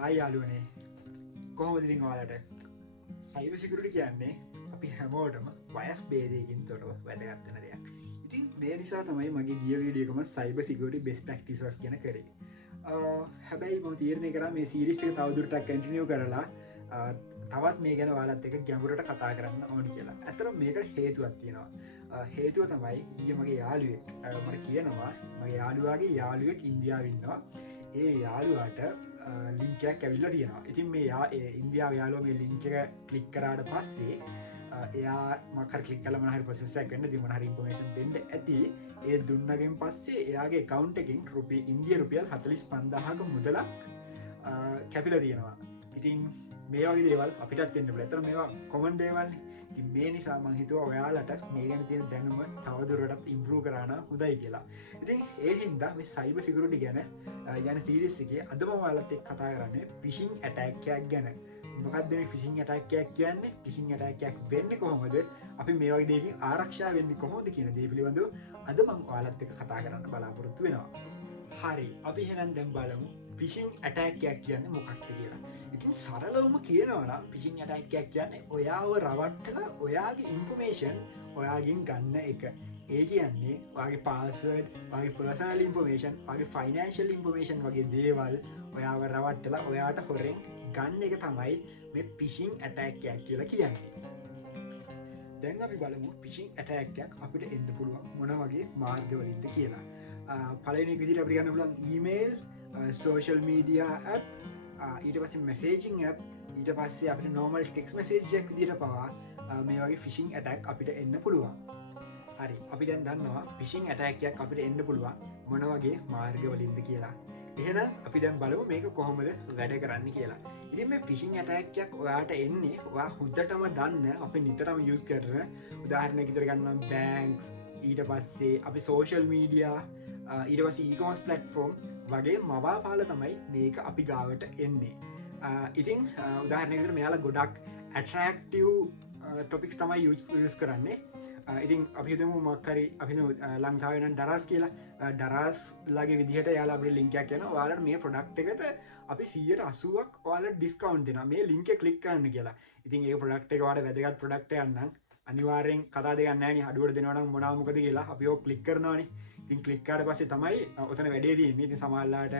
හයි යාලුවනේ කොහොමද ඉතින් ඔයාලට සයිබර් සිකියුරිටි කියන්නේ අපි හැමෝටම වයස් භේදයකින් තොරව වැදගත් වෙන දෙයක්. ඉතින් මේ නිසා තමයි මගේ ගිය වීඩියෝ එකම සයිබර් සිකියුරිටි බෙස්ට් ප්‍රැක්ටිසස් ගැන කරේ. හැබැයි මම තීරණය කරා මේ සීරීස් එක තවදුරටත් කන්ටිනියු කරලා තවත් මේ ගැන ඔයාලත් එක්ක ගැඹුරට කතා කරන්න ඕනි කියලා. ඇත්තටම මේකට හේතුවක් තියෙනවා. හේතුව තමයි ඊයේ මගේ යාළුවෙක් මට කියනවා මගේ යාළුවාගේ යාළුවෙක් ඉන්දියාවේ ඉන්නවා. ඒ යාළුවාට ලින්කයක් ඇවිල්ලා තියෙනවා. ඉතින් මේ ඉන්දියාව යාළුවා මේ ලින්ක් එක ක්ලික් කරාට පස්සේ එයා මකර ක්ලික් කළා මොන හරි ප්‍රොසෙස් එකක් වෙන්න මොන හරි ඉන්ෆර්මේෂන් දෙන්න ඇති. ඒ දුන්නගෙන් පස්සේ එයාගේ account එකෙන් ඉන්දියා රුපියල් 45000ක මුදලක් කැපිලා තියෙනවා. ඉතින් මේ වගේ දේවල් අපිටත් වෙන්න පුළුවන්. ඒතර මේවා කොමන් දේවල්නේ. ඉතින් මේ නිසා මම හිතුවා ඔයාලට මේ ගැන තියෙන දැනුම තවදුරටත් ඉම්ප්‍රූව් කරන්න හොඳයි කියලා. ඉතින් ඒ හින්දා මේ සයිබර් සිකියුරිටි ගැන යන සීරීස් එකේ අද මම ඔයාලත් එක්ක කතා කරන්නේ ෆිෂින් ඇටැක් එකක් ගැන. මොකක්ද මේ ෆිෂින් ඇටැක් එකක් කියන්නේ? ෆිෂින් ඇටැක් එකක් වෙන්නේ කොහොමද? අපි මේ වගේ දෙයකින් ආරක්ෂා වෙන්නේ කොහොමද කියන දේ පිළිබඳව අද මම ඔයාලත් එක්ක කතා කරන්න බලාපොරොත්තු වෙනවා. හරි, අපි එහෙනම් දැන් බලමු ෆිෂින් ඇටැක් එකක් කියන්නේ මොකක්ද කියලා. ඉතින් සරලවම කියනවා නම් ෆිෂින් ඇටැක් එකක් කියන්නේ ඔයාව රවට්ටලා ඔයාගේ ඉන්ෆර්මේෂන් ඔයාගෙන් ගන්න එක. ඒ කියන්නේ ඔයාගේ පාස්වර්ඩ්, ඔයාගේ පර්සනල් ඉන්ෆර්මේෂන්, ඔයාගේ ෆයිනෑන්ෂල් ඉන්ෆර්මේෂන් වගේ දේවල් ඔයාව රවට්ටලා ඔයාට හොරෙන් ගන්න එක තමයි මේ ෆිෂින් ඇටැක් එකක් කියලා කියන්නේ. දැන් අපි බලමු ෆිෂින් ඇටැක් එකක් අපිට එන්න පුළුවන් මොන වගේ මාර්ගවලින්ද කියලා. පළවෙනි විදිහට අපිට ගන්න පුළුවන් ඊමේල්, social media app, ඊට පස්සේ messaging app, ඊට පස්සේ අපිට normal text message එකක් විදිහට පවා මේ වගේ phishing attack අපිට එන්න පුළුවන්. හරි, අපි දැන් දන්නවා phishing attack එකක් අපිට එන්න පුළුවන් මොන වගේ මාර්ගවලින්ද කියලා. එහෙනම් අපි දැන් බලමු මේක කොහොමද වැඩ කරන්නේ කියලා. ඉතින් මේ phishing attack එකක් ඔයාට එන්නේ ඔයා හොඳටම දන්න අපි නිතරම use කරන උදාහරණයක් විදිහට ගන්නම් banks, ඊට පස්සේ අපි social media, ඊට පස්සේ e-commerce platform වගේ මවාපාල තමයි මේක අපි ගාවට එන්නේ. ඉතින් උදාහරණයකට මෙයාලා ගොඩක් ඇට්‍රැක්ටිව් ටොපික්ස් තමයි යූස් කරන්නේ. ඉතින් අපි හිතමු මොකක් හරි අපි ලංකාවේ නම් දරස් කියලා දරස් ලගේ විදිහට යාලා අපිට ලින්ක් එකක් යනවා. ඔයාලට මේ ප්‍රොඩක්ට් එකට අපි 180ක් ඔයාලට ඩිස්කවුන්ට් දෙනවා මේ ලින්ක් එක ක්ලික් කරන්න කියලා. ඉතින් ඒ ප්‍රොඩක්ට් එක ඔයාලට වැදගත් ප්‍රොඩක්ට් එකක් නම් අනිවාර්යෙන් කතා දෙයක් නැහැ නේ. අඩුවට දෙනවා නම් මොනවා මොකද කියලා අපි ඕක ක්ලික් කරනවානේ. ඉතින් ක්ලික් කරාට පස්සේ තමයි ඔතන වැඩේ තියෙන්නේ. ඉතින් සමහරලාට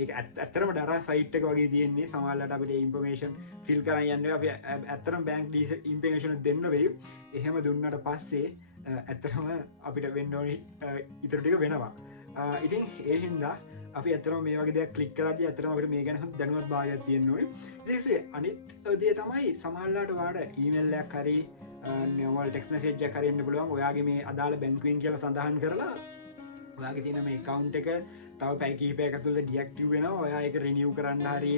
ඒක ඇත්තටම දරා සයිට් එක වගේ තියෙන්නේ. සමහරලාට අපිට ඉන්ෆර්මේෂන් ෆිල් කරන් යන්න අපි ඇත්තටම බැංක් ඉන්ෆර්මේෂන් දෙන්න වෙයි. එහෙම දුන්නාට පස්සේ ඇත්තටම අපිට වෙන්න ඕනි ඊටු ටික වෙනවා. ඉතින් ඒ හින්දා අපි ඇත්තටම මේ වගේ දෙයක් ක්ලික් කරද්දී ඇත්තටම අපිට මේ ගැන දැනුවත් භාවයක් තියෙන්න ඕනේ. ඊට පස්සේ අනිත් දේ තමයි සමහරලාට ඔයාලට ඊමේල් එකක් හරි normal text message එකක් හරි එන්න පුළුවන්. ඔයාගේ මේ අදාළ බැංකුවෙන් කියලා සඳහන් කරලා ඔයාගේ තියෙන මේ account එක තව පැය කිහිපයක ඇතුළත ඩිඇක්ටිව් වෙනවා. ඔයා ඒක රිනිව් කරන්න හරි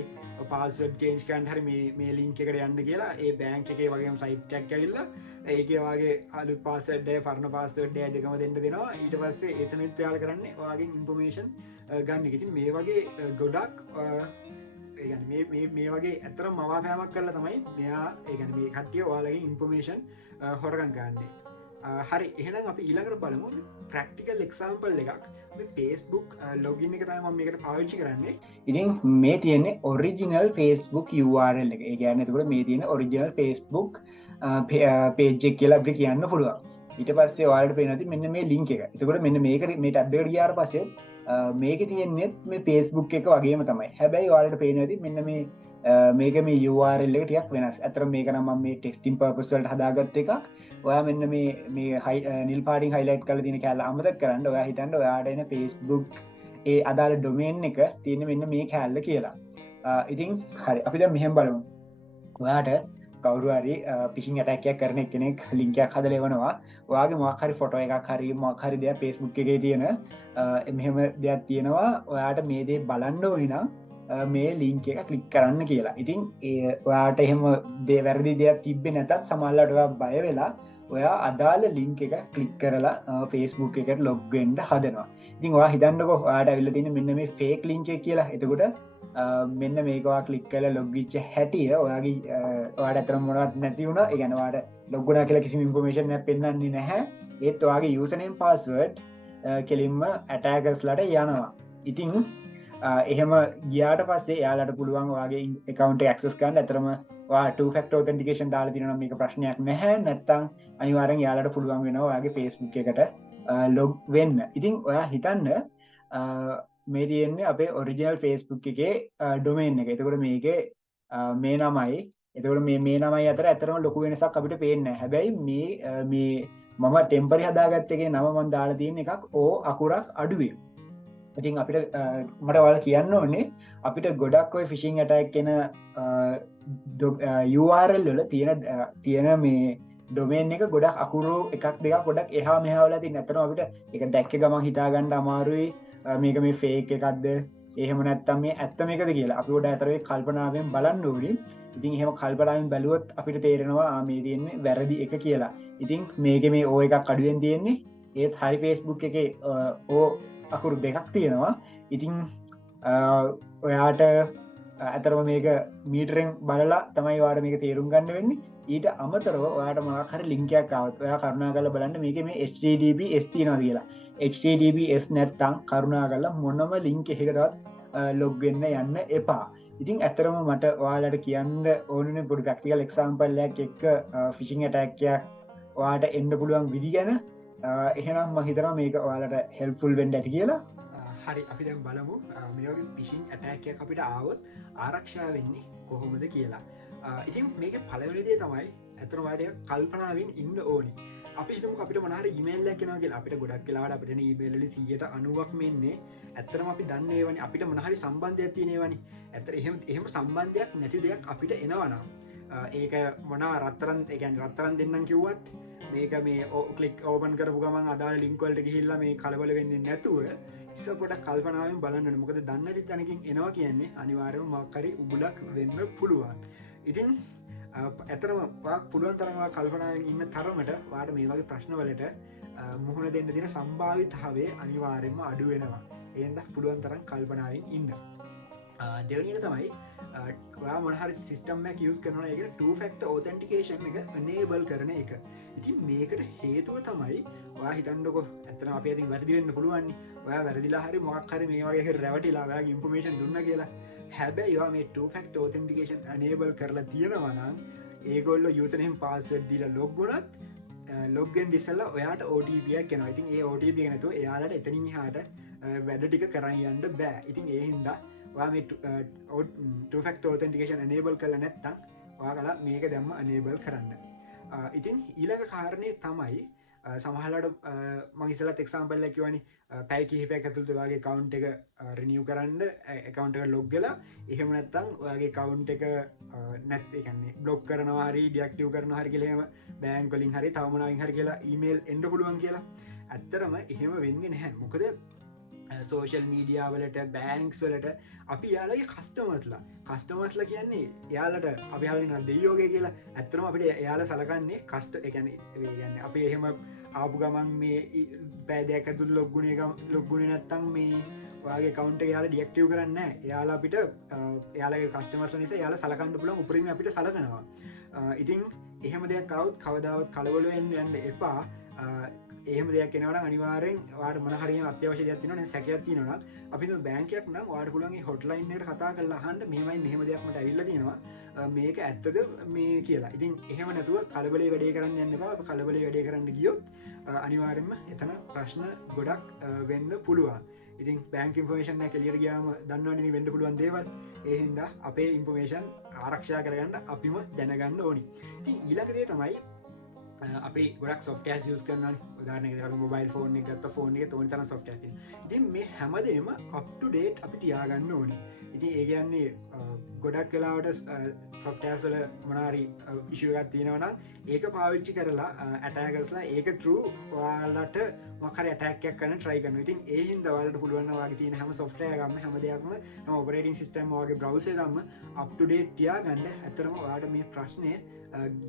පාස්වර්ඩ් චේන්ජ් කරන්න හරි මේ ලින්ක් එකට යන්න කියලා ඒ බැංක් එකේ වගේම සයිට් එකක් ඇවිල්ලා ඒකේ ඔයාගේ අලුත් පාස්වර්ඩ් එක පරණ පාස්වර්ඩ් එක දෙකම දෙන්න දෙනවා. ඊට පස්සේ එතනෙත් ඔයාලා කරන්නේ ඔයාගෙන් ඉන්ෆර්මේෂන් ගන්න එක. ඉතින් මේ වගේ ගොඩක් මේ වගේ ඇත්තටම මවාපෑමක් කරලා තමයි මෙයා ඒ කියන්නේ මේ කට්ටිය ඔයාලගේ ඉන්ෆර්මේෂන් හොරගම් ගන්නේ. හරි, එහෙනම් අපි ඊළඟට බලමු ප්‍රැක්ටිකල් එක්සාම්පල් එකක්. මේ Facebook ලොගින් එක තමයි මම මේකට පාවිච්චි කරන්නේ. ඉතින් මේ තියෙන්නේ ඔරිජිනල් Facebook URL එක. ඒ කියන්නේ එතකොට මේ තියෙන ඔරිජිනල් Facebook page එක කියලා අපිට කියන්න පුළුවන්. ඊට පස්සේ ඔයාලට පේනවා ඉතින් මෙන්න මේ link එක. එතකොට මෙන්න මේකට මේ tab එකට ගියාට පස්සේ මේකේ තියෙන්නේ මේ Facebook එක වගේම තමයි. හැබැයි ඔයාලට පේනවා ඉතින් මෙන්න මේක මේ URL එක ටිකක් වෙනස්. අතන මේක නම් මම මේ testing purpose වලට හදාගත්ත එකක්. ඔයා මෙන්න මේ නිල් පාටින් highlight කරලා තියෙන කැලල අමතක කරන්න. ඔයා හිතන්න ඔයාට එන Facebook ඒ අදාළ domain එක තියෙන මෙන්න මේ කැලල කියලා. ඉතින් හරි, අපි දැන් මෙහෙම බලමු. ඔයාට කවුරු හරි phishing attack එකක් කරන කෙනෙක් link එකක් හදලා එවනවා. ඔයාගේ මොකක් හරි photo එකක් හරි මොකක් හරි දෙයක් Facebook එකේ තියෙන මෙහෙම දෙයක් තියෙනවා. ඔයාට මේ දේ බලන්න ඕනේ නම් මේ ලින්ක් එක ක්ලික් කරන්න කියලා. ඉතින් ඔයාට එහෙම වැරදි දෙයක් තිබ්බේ නැතත් සමහරවිට ඔයා බය වෙලා ඔයා අදාළ ලින්ක් එක ක්ලික් කරලා Facebook එකට ලොග් වෙන්න හදනවා. ඉතින් ඔයා හිතන්නකෝ ඔයාට ඇවිල්ලා තියෙන මෙන්න මේ ෆේක් ලින්ක් එක කියලා. එතකොට මෙන්න මේක ඔයා ක්ලික් කරලා ලොග් වෙච්ච හැටිය ඔයාගේ ඔයාට අතර මොනවත් නැති වුණා. ඒ කියන්නේ ඔයාට ලොග් වුණා කියලා කිසිම ඉන්ෆර්මේෂන් එකක් පෙන්වන්නේ නැහැ. ඒත් ඔයාගේ යූසර් නේම් පාස්වර්ඩ් කෙලින්ම ඇටැකර්ස්ලාට යනවා. ඉතින් එහෙම ගියාට පස්සේ යාලට පුළුවන් වගේ එකකවන්ට ක්සස් කන්න ඇතරම ෆක්ට ෝතන්ටිකේෂන් දාලා තින මේක ප්‍රශ්නයක් නැහැ නැත්තං අනිවාරෙන් යාලට පුළුවන් වෙනවා වගේ ෆේස්බුක් එකට ලොග් වෙන්න ඉතින් ඔයා හිතන්න මේ තියෙන්නේ අපේ ඔරිජිනල් ෆේස්බුක් එකේ ඩොමේන් එක එතකොට මේක මේ නමයි එතකට මේ නමයි අතර ඇතරම ලොකු වෙනසක් අපිට පේන්න හැබැයි මේ මම ටෙම්පරි හදාගත්තගේ නම මන් දාලා තියෙන එකක් ඕ අකුරක් අඩුවේ ඉතින් අපිට මට වල කියන්න ඕනේ අපිට ගොඩක් ඔය ෆිෂිං ඇටක් කෙන URL වල තියෙන මේ ඩොමේන් එක ගොඩක් අකුරු එකක් දෙක ගොඩක් එහා මෙහාවල ති නැතන අපිට එක දැක්ක ගමන් හිතාගණ්ඩ අමාරුයි මේක මේ ෆේක් එකක්ද එහෙම නැත්තම් මේ ඇත්තම එකද කියලා අපි ොඩ ඇතරේ කල්පනාවෙන් බලන්න ඕනින් ඉතින් එහෙම කල්පනාවෙන් බැලුවොත් අපිට තේරෙනවා මේ තියෙන්නේ වැරදි එක කියලා ඉතින් මේක මේ ඕ එකක් අඩුවෙන් තියෙන්නේ ඒත් හරි ෆේස්බුක් එක ඕ අකුරු දෙකක් තියෙනවා ඉතිං ඔයාට ඇතරම මේක මීටරෙන් බලලා තමයි වාට මේක තේරුම් ගන්න වෙන්නේ ඊට අමතරව ඔයාට මහර ලිංකයක් අවත් ඔයා කරුණා කල බලන්න මේක මේ HTTP S තියනවා කියලා HTTP S නැත්තං කරුණා කල්ලා මොනම ලිංක එකකටත් ලොග්වෙන්න යන්න එපා ඉතින් ඇතරම මට ඔයාලට කියන්න ඕනන පොඩි ප්‍රක්ටිකල් එක්සාම්පල්ලයක් එක් ෆිසිං ඇටැක්කයක් වාට එන්න පුළුවන් විදි ගැන එහෙනම් මහිතර මේක ඔයාලට හෙල්ෆුල් වෙන්ඩ ඇති කියලා හරි අපි දැම් බලමු මේගේ පිසින් ඇටැක්කයක් අපිට ආවොත් ආරක්ෂා වෙන්නේ කොහොමද කියලා ඉතින් මේක පලවනිදේ තමයි ඇතරවාඩය කල්පනාවෙන් ඉන්න ඕනි අපි හිතම අපිට මනහර ඉමේල්ල කෙනගේ අපිට ගොඩක් කියලාට අපිට ඉබේලි 190ක් මෙන්නේ ඇත්තරම අපි දන්නේවනි අපිට මොනහරි සම්බන්ධයක් තියෙනවනි ඇතර එහෙම සම්බන්ධයක් නැති දෙයක් අපිට එනවනම් ඒක මොනා රත්තරන් එකන් රත්තරන් දෙන්නම් කිව්වත් මේක මේ කලික් ඕපන් කරපු ගමන් අදාළ ලින්ක්වල්ට ගිහිල්ලා මේ කලබල වෙන්නේ නැතුව ඉස්ස පොට කල්පනාවෙන් බලන්න මොකද දන්න තැනකින් එනවා කියන්නේ අනිවාර්යම මක්කරි උබුලක් වෙන්න පුළුවන් ඉතින් ඇතරම පුළුවන් තරවා කල්පනාවෙන් ඉන්න තරමට වාට මේ වගේ ප්‍රශ්නවලට මුහුණ දෙන්න දින සම්භාවිතහවේ අනිවාර්යෙන්ම අඩු වෙනවා ඒද පුළුවන් තරම් කල්පනාවෙන් ඉන්න දෙවනික තමයි මොහරි සිස්ටම්මක් යස් කරන එක 2ෆක්ට ඕතන්ටිකේෂන් එක නේබල් කරන එක ඉතින් මේකට හේතුව තමයි වා හිතන්නකො ඇතන අප ඇතින් වැරදිවෙන්න පුළුවන් ඔය වැරදිලා හරි මොක්හර මේ වගේ රැවටිලා ඉන්පමේෂන් දුන්න කියලා හැබැයි මේ 2ෆක්ට ඕතන්ටිකේෂන් අනේබල් කරලා තියෙනවනම් ඒගොල්ල යුසනහම් පාසඩ් දීල ලොග්ගොනත් ලොග්ගෙන් ඩිසල්ල ඔයාට OTPයක් කෙන ඉතින් ඒ OTP නැතු එයාලට එතනින් හාට වැඩ ටික කරන්න යන්න බෑ ඉතින් ඒහින්දා ෆක්ට ෝතන්ටිකේෂන් අනේබල් කල නැත්තං වාගලා මේක දැම්ම අනේබල් කරන්න ඉතින් ඊළඟ කාරණය තමයි සමහලට මහිසලත් එක්සාම්පල්ල කිවනි පැයි කිහිපයක් ඇතුළතු වගේ කවුන්් එක රනිියව් කරන්න එකකවන්ට එක ලොග්ගලා එහෙම නැත්තං ඔයාගේ කවුන්් එක නැත්න්නේ බ්ලොක් කරනවාරි ඩියක්ටව කරන හරි කියලේම බෑන්කොලින් හරි තවමනාවින් හරි කියලා ඊමේල් එන්ඩ පුළුවන් කියලා ඇත්තරම එහෙම වෙන්නේ නැහැ මොකද සෝෂල් මීඩියාවලට බෑන්ක්ස්වලට අපි යාලගේ කස්ටමස්ල කියන්නේ යාලට අපි හලින දෙයෝගය කියලා ඇත්තරම අපිට එයාල සලකන්නේ කස්ට එකන ගන්න අපි එහෙම ආපු ගමන් මේ පෑදයක් ඇතුළ ලොග්ගුණ නැත්තං මේ වගේ කවන්ට යාල ඩියක්ටව කරන්න යාලා අපිට යාලගේ කස්ටමර්ස නිසා යාල සලකන්න පුලන් උපරිම අපිට සලකනවා ඉතින් එහෙම දෙයක් කවුත් කවදාවත් කලවලුවෙන් යන්න එපා ඒම දෙයක් කෙනවට අනිවාරෙන් වාට මනහරම අත්‍යවශ තින සැකයක් තිනන අපි බෑන්කයක් නම් වාට පුළන්ගේ හොට්ලයින්නට කතා කරලා හන්ට මේමයි මෙහම දෙයක්මට ඇල්ල තියෙනවා මේක ඇත්තද මේ කියලා ඉතින් එහෙම නැතුව කලබලේ වැඩේ කරන්න යන්න බා කලබලේ වැඩේ කරන්න ගියොත් අනිවාරෙන්ම එතන ප්‍රශ්න ගොඩක් වෙන්න පුළුවන් ඉතින් බෑන්ක ඉන්ෆර්මේෂන් කෙලියට ගයාම දන්නවනි වෙන්න පුළුවන් දේවල් ඒහින්ද අපේ ඉන්ෆර්මේෂන් ආරක්ෂා කරගන්න අපිම දැනගන්න ඕනි ඉතින් ඊලකදේ තමයි අපි ගොඩක් සොෆ්ටස් යස් කරන උදාරන මොබයිල් ෆෝන් ගත්ත ෆෝන් එක තෝන තන සොෆ්ට ඉතින් මේ හැමදේම අප්ටු ඩේට් අපි තියාගන්න ඕනි ඉතින් ඒගන්නේ ගොඩක් කලාවට සොෆ්ටෑස්වල මනාරි විශෂගත් තියෙනවනම් ඒක පාවිච්චි කරලා ඇටෑකස්ලා ඒක ටරු වාලට මකර ඇටැක්යක් කන ට්‍රයිකන ඉතින් ඒහින් දවලට පුළුවන් වගේ තියන හම සොෆ්ටය ගම හැම දෙයක්ම ඔපරේටින් සිස්ටම් වගේ බ්‍රවසේ ගම අප්ටු ඩේට් තියා ගන්න ඇතරම වාට මේ ප්‍රශ්නය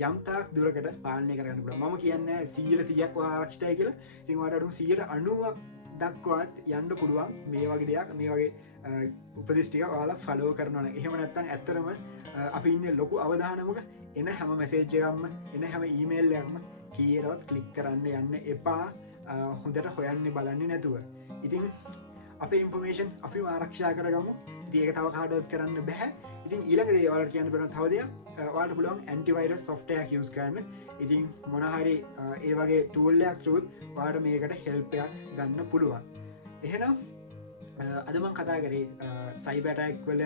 යම්තාක් දුරකට පාලනය කරන්න පුළ ම කියන්න 100ක් ආරක්ෂතය කියලා තිවාටටු 90ක් දක්වාත් යන්න පුළුවන් මේ වගේ දෙයක් මේ වගේ උපදිස්ටික වාලා ෆලෝ කරනවන එහෙම නැත්තන් ඇත්තරම අපි ඉන්න ලොකු අවධානමක එන හැම මැසේජ්ජකම්ම එන හැම ඊමේල්ලයක්ම කියරවත් කලික් කරන්න යන්න එපා හොඳට හොයන්න බලන්නේ නැතුව ඉතින් අපේ ඉන්ෆර්මේෂන් අපි ආරක්ෂා කරගමු. ඒක තව කාඩවත් කරන්න බැහැ. ඉතින් ඊළඟ දේ ඔයාලට කියන්න බැරි තව දෙයක් ඔයාලට පුළුවන් ඇන්ටිවයිරස් software එකක් use කරන්න. ඉතින් මොන හරි ඒ වගේ tool එකක් through ඔයාලට මේකට help එකක් ගන්න පුළුවන්. එහෙනම් අද මම කතා කරේ cyber attack වල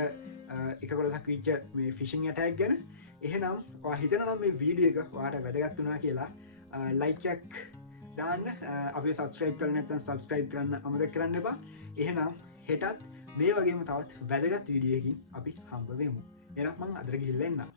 එක කොටසක් වෙච්ච මේ phishing attack ගැන. එහෙනම් ඔයා හිතනවා මේ වීඩියෝ එක ඔයාලට වැදගත් වුණා කියලා like එකක් දාන්න. අපි subscribe කරලා නැත්නම් subscribe කරන්න අමතක කරන්න එපා. එහෙනම් හෙටත් මේ වගේම තවත් වැදගත් වීඩියෝ එකකින් අපි හම්බ වෙමු. එහෙනම් මම අදට ගිහිල්ලා එන්නම්.